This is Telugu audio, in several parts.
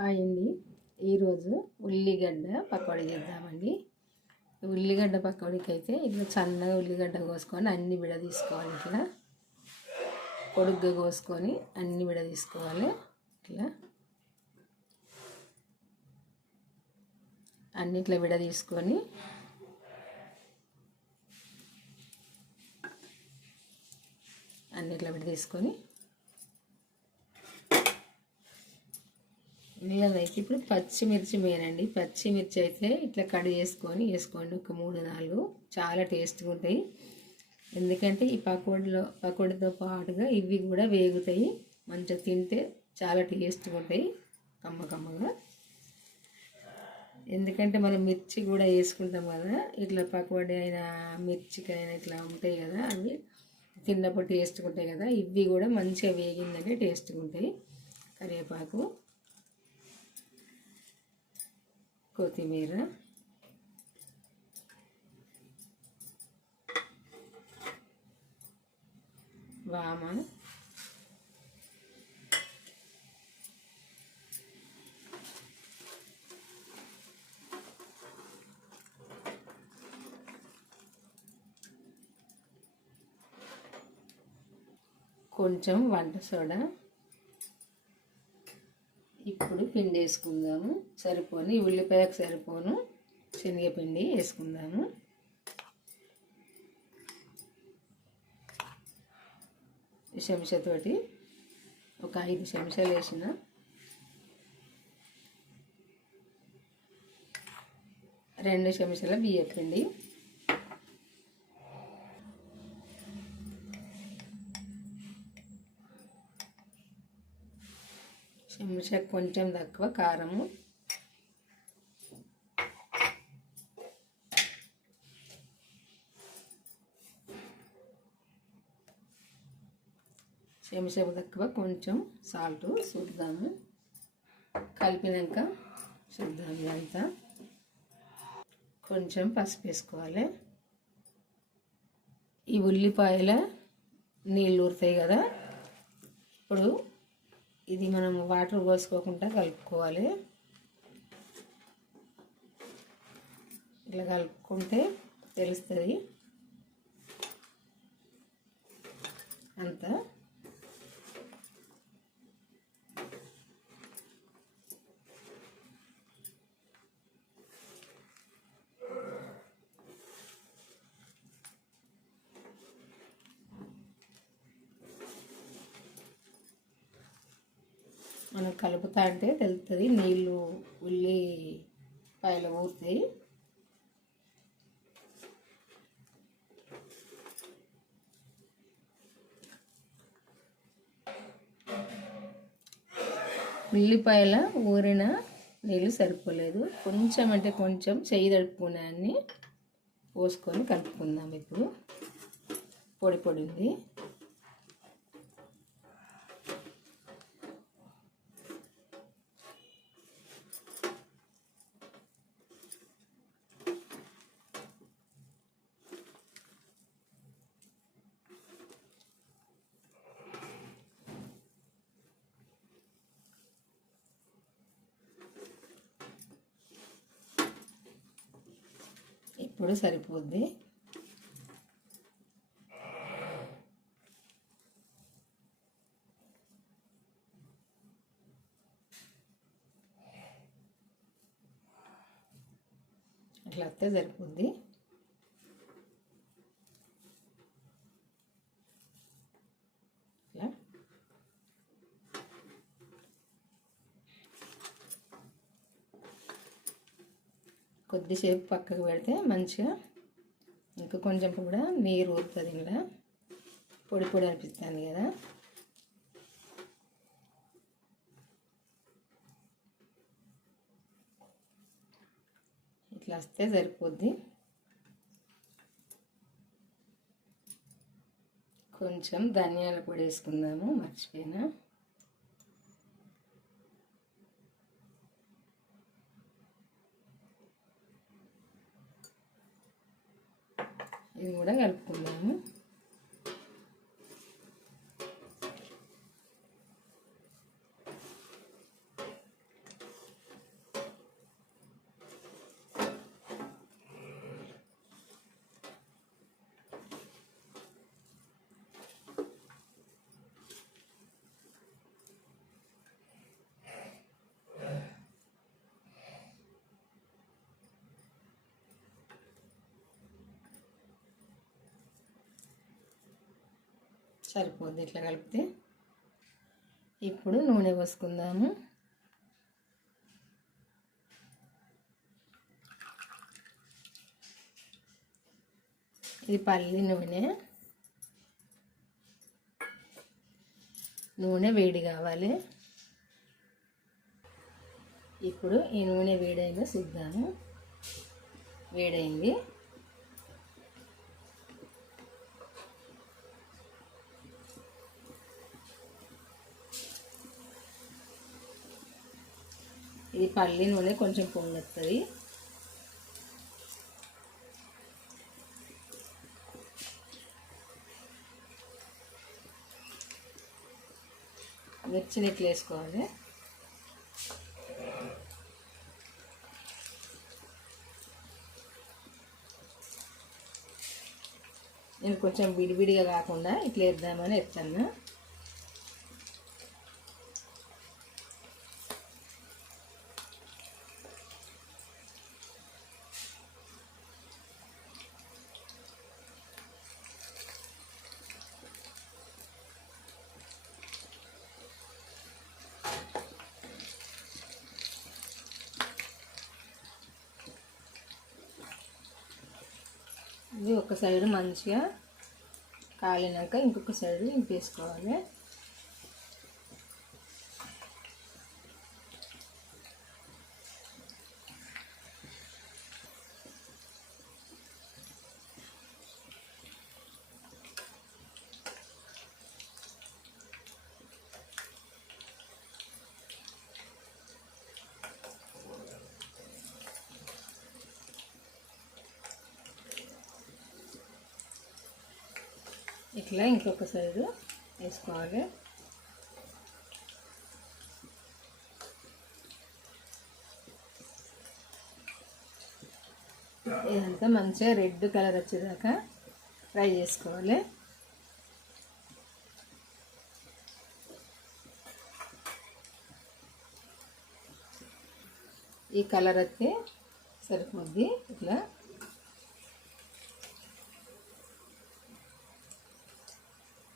హాయ్ అండి ఈరోజు ఉల్లిగడ్డ పకోడీ చేద్దామండి. ఉల్లిగడ్డ పకోడీకి అయితే ఇట్లా సన్నగా ఉల్లిగడ్డ కోసుకొని అన్ని విడ తీసుకోవాలి ఇట్లా. పొడుగ్గా కోసుకొని అన్ని విడ తీసుకోవాలి ఇట్లా. అన్నిట్లో విడ తీసుకొని అన్నిట్లో విడ తీసుకొని అయితే ఇప్పుడు పచ్చిమిర్చి మేనండి పచ్చిమిర్చి అయితే ఇట్లా కడి చేసుకొని వేసుకోండి. ఒక మూడు నాలుగు చాలా టేస్ట్గా ఉంటాయి. ఎందుకంటే ఈ పకోడీలో పకోడీతో పాటుగా ఇవి కూడా వేగుతాయి. మంచిగా తింటే చాలా టేస్ట్గా ఉంటాయి. కమ్మ కమ్మగా. ఎందుకంటే మనం మిర్చి కూడా వేసుకుంటాం కదా. ఇట్లా పకోడీ అయినా మిర్చికైనా ఇట్లా ఉంటాయి కదా. అవి తిన్నప్పుడు టేస్ట్గా ఉంటాయి కదా. ఇవి కూడా మంచిగా వేగిందంటే టేస్ట్గా ఉంటాయి. కరివేపాకు. కొత్తిమీర వామ కొంచెం వంట సోడా ఇప్పుడు పిండి వేసుకుందాము సరిపోని ఉల్లిపాయకు సరిపోను. శనగపిండి వేసుకుందాము. చెంచాతోటి ఒక ఐదు చెంచాలు వేసిన రెండు చెంచాల బియ్యపిండి. చెంచా కొంచెం తక్కువ కారము. చెంచా తక్కువ కొంచెం సాల్ట్ చూద్దాము. కలిపినాక చూద్దాము అంతా కొంచెం పసుపు వేసుకోవాలి. ఈ ఉల్లిపాయల నీళ్ళు ఊరుతాయి కదా. ఇప్పుడు ఇది మనం వాటర్ పోసుకోకుండా కలుపుకోవాలి. ఇట్లా కలుపుకుంటే తెలుస్తుంది. అంతా మనం కలుపుతా అంటే తెలుస్తుంది నీళ్ళు ఉల్లి పాయలు ఊరుతాయి. ఉల్లిపాయల ఊరిన నీళ్ళు సరిపోలేదు. కొంచెం అంటే కొంచెం చెయ్యి తడుపుకునే అన్ని పోసుకొని కలుపుకుందాం ఇప్పుడు. పొడి పొడి ఉంది. ఇప్పుడు సరిపోద్ది. అట్లా వస్తే సరిపోద్ది. కొద్దిసేపు పక్కకు పెడితే మంచిగా ఇంకా కొంచెం కూడా నీరు ఊరుతుంది ఇలా పొడి పొడి అనిపిస్తుంది కదా. ఇట్లా వస్తే సరిపోద్ది. కొంచెం ధనియాల పొడి వేసుకుందాము మర్చిపోయినా. ఇది కూడా కలుపుకుందాము. సరిపోద్ది. ఇట్లా కలిపితే ఇప్పుడు నూనె పోసుకుందాము. ఇది పల్లి నూనె. నూనె వేడి కావాలి. ఇప్పుడు ఈ నూనె వేడైందో చూద్దాము. వేడైంది. పల్లి నూనె కొంచెం పొంగొస్తుంది మిర్చిని ఇట్లా వేసుకోవాలి. నేను కొంచెం విడివిడిగా కాకుండా ఇట్లా వేద్దామని ఎత్తాను. ఇది ఒక సైడ్ మంచిగా కాలినాక ఇంకొక సైడ్ ఇంపేసుకోవాలి ఇట్లా ఇంకొక సైడు వేసుకోవాలి. ఇదంతా మంచిగా రెడ్ కలర్ వచ్చేదాకా ఫ్రై చేసుకోవాలి. ఈ కలర్ వస్తే సరిపోద్ది ఇట్లా.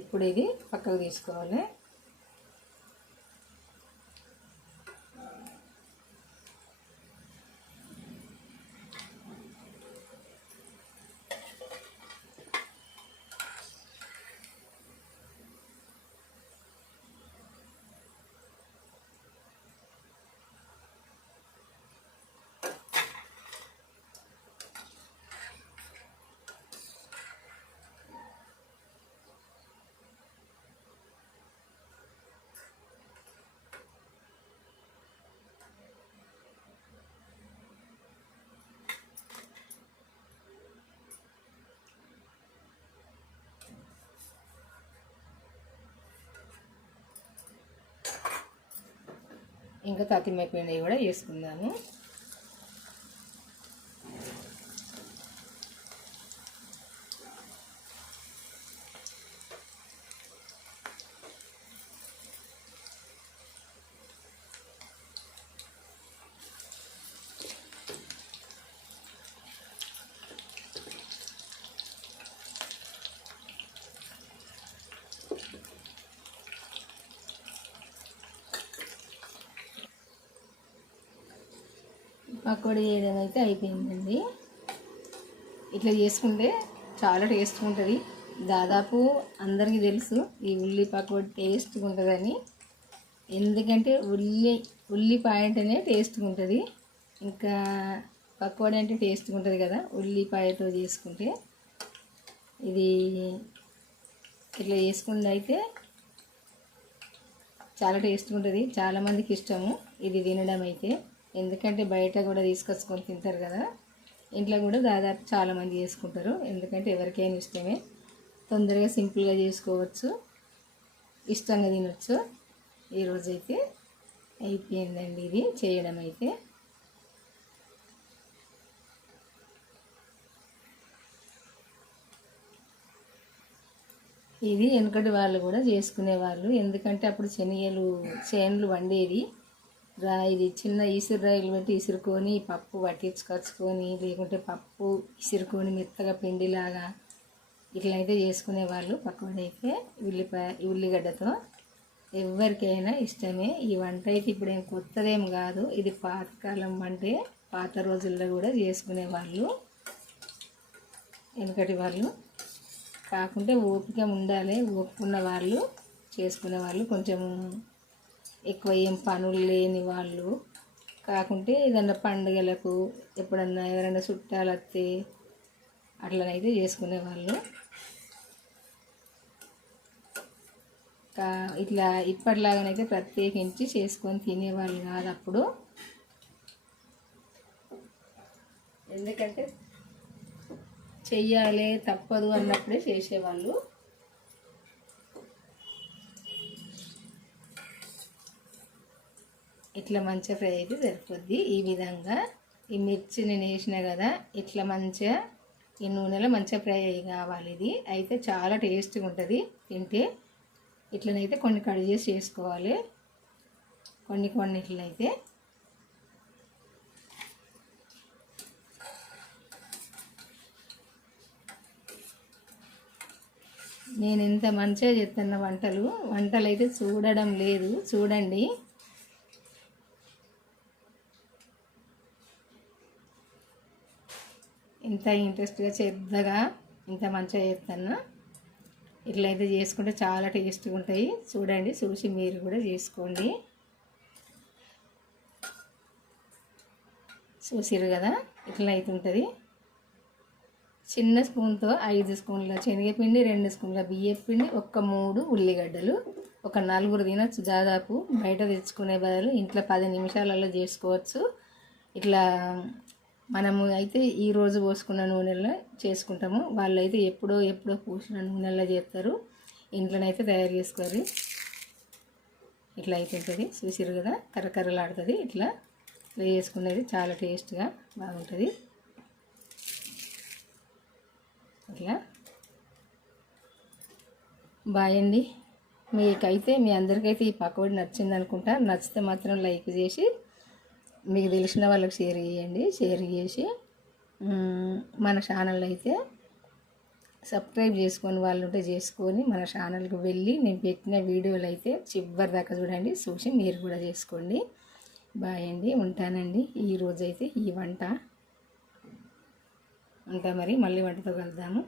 ఇప్పుడు ఇది పక్కకు తీసుకోవాలి. ఇంకా తతిమైపోయినవి కూడా వేసుకుందాము. పకోడీ చేయడం అయితే అయిపోయిందండి. ఇట్లా చేసుకుంటే చాలా టేస్ట్గా ఉంటుంది. దాదాపు అందరికీ తెలుసు ఈ ఉల్లి పకోడీ టేస్ట్గా ఉంటుందని. ఎందుకంటే ఉల్లి ఉల్లిపాయ అంటేనే టేస్ట్గా ఉంటుంది. ఇంకా పకోడీ అంటే టేస్ట్గా ఉంటుంది కదా ఉల్లిపాయతో చేసుకుంటే. ఇది ఇట్లా చేసుకుంటే అయితే చాలా టేస్ట్గా ఉంటుంది. చాలామందికి ఇష్టము. ఇది తినడం అయితే. ఎందుకంటే బయట కూడా తీసుకొచ్చుకొని తింటారు కదా. ఇంట్లో కూడా దాదాపు చాలామంది చేసుకుంటారు. ఎందుకంటే ఎవరికైనా ఇష్టమే. తొందరగా సింపుల్గా చేసుకోవచ్చు. ఇష్టంగా తినొచ్చు. ఈరోజైతే అయిపోయిందండి ఇది. చేయడం అయితే. ఇది వెనుకటి వాళ్ళు కూడా చేసుకునేవాళ్ళు. ఎందుకంటే అప్పుడు శనియలు చేనులు వండేవి. రా ఇది చిన్న ఇసురు రాయిలు పెట్టి ఇసురుకొని పప్పు పట్టించుకొచ్చుకొని లేకుంటే పప్పు ఇసురుకొని మెత్తగా పిండిలాగా ఇట్లయితే చేసుకునే వాళ్ళు పక్కన ఉల్లిపాయ ఉల్లిగడ్డతో ఎవరికైనా ఇష్టమే. ఈ వంట అయితే ఇప్పుడు ఏం కొత్తదేం కాదు. ఇది పాతకాలం అంటే పాత రోజుల్లో కూడా చేసుకునే వాళ్ళు వెనకటి వాళ్ళు. కాకుంటే ఓపిక ఉండాలి. ఓపుకున్న వాళ్ళు చేసుకునే వాళ్ళు కొంచెం ఎక్కువ ఏం పనులు లేని వాళ్ళు. కాకుంటే ఏదన్నా పండుగలకు ఎప్పుడన్నా ఎవరైనా చుట్టాలు వస్తే అట్లనైతే చేసుకునే వాళ్ళు. కా ఇట్లా ఇప్పటిలాగానైతే ప్రత్యేకించి చేసుకొని తినేవాళ్ళు కాదు అప్పుడు. ఎందుకంటే చెయ్యాలి తప్పదు అన్నప్పుడే చేసేవాళ్ళు. ఇట్లా మంచిగా ఫ్రై అయితే సరిపోద్ది. ఈ విధంగా ఈ మిర్చి నేను వేసిన కదా ఇట్లా మంచిగా ఈ నూనెలో మంచిగా ఫ్రై అయ్యి కావాలి ఇది. అయితే చాలా టేస్ట్గా ఉంటుంది తింటే. ఇట్లనైతే కొన్ని కట్ చేసి చేసుకోవాలి. కొన్ని కొన్ని ఇట్లయితే నేను ఇంత మంచిగా చేస్తున్న వంటలు వంటలు అయితే చూడడం లేదు. చూడండి. ఇంత ఇంట్రెస్ట్గా చేద్దగా ఇంత మంచిగా చేస్తాను. ఇట్లయితే చేసుకుంటే చాలా టేస్ట్గా ఉంటాయి. చూడండి చూసి మీరు కూడా చేసుకోండి. చూసిరు కదా ఇట్లా అయితే ఉంటుంది. చిన్న స్పూన్తో ఐదు స్పూన్ల శనగపిండి రెండు స్పూన్ల బియ్యపిండి ఒక్క మూడు ఉల్లిగడ్డలు ఒక నలుగురు తినచ్చు దాదాపు. బయట తెచ్చుకునే బదులు ఇంట్లో పది నిమిషాలలో చేసుకోవచ్చు. ఇట్లా మనము అయితే ఈరోజు పోసుకున్న నూనెలో చేసుకుంటాము. వాళ్ళైతే ఎప్పుడో ఎప్పుడో పూసిన నూనెలో చేస్తారు. ఇంట్లోనైతే తయారు చేసుకోరు ఇట్లా అయిపోతుంది చూసిరు కదా? కరకరలాడుతుంది. ఇట్లా ఫ్రై చేసుకునేది చాలా టేస్ట్గా బాగుంటుంది. ఇట్లా. బాయ్ అండి. మీకైతే మీ అందరికైతే ఈ పకోడీ నచ్చింది అనుకుంటా నచ్చితే మాత్రం లైక్ చేసి మీకు తెలిసిన వాళ్ళకి షేర్ చేయండి. షేర్ చేసి మన ఛానల్ అయితే సబ్స్క్రైబ్ చేసుకొని వాళ్ళు ఉంటే చేసుకొని మన ఛానల్కి వెళ్ళి నేను పెట్టిన వీడియోలు అయితే చివరి దాకా చూడండి. చూసి మీరు కూడా చేసుకోండి. బాయ్ అండి. ఉంటానండి. ఈరోజైతే ఈ వంట. ఉంటా మరి మళ్ళీ వంటతో కలుద్దాము.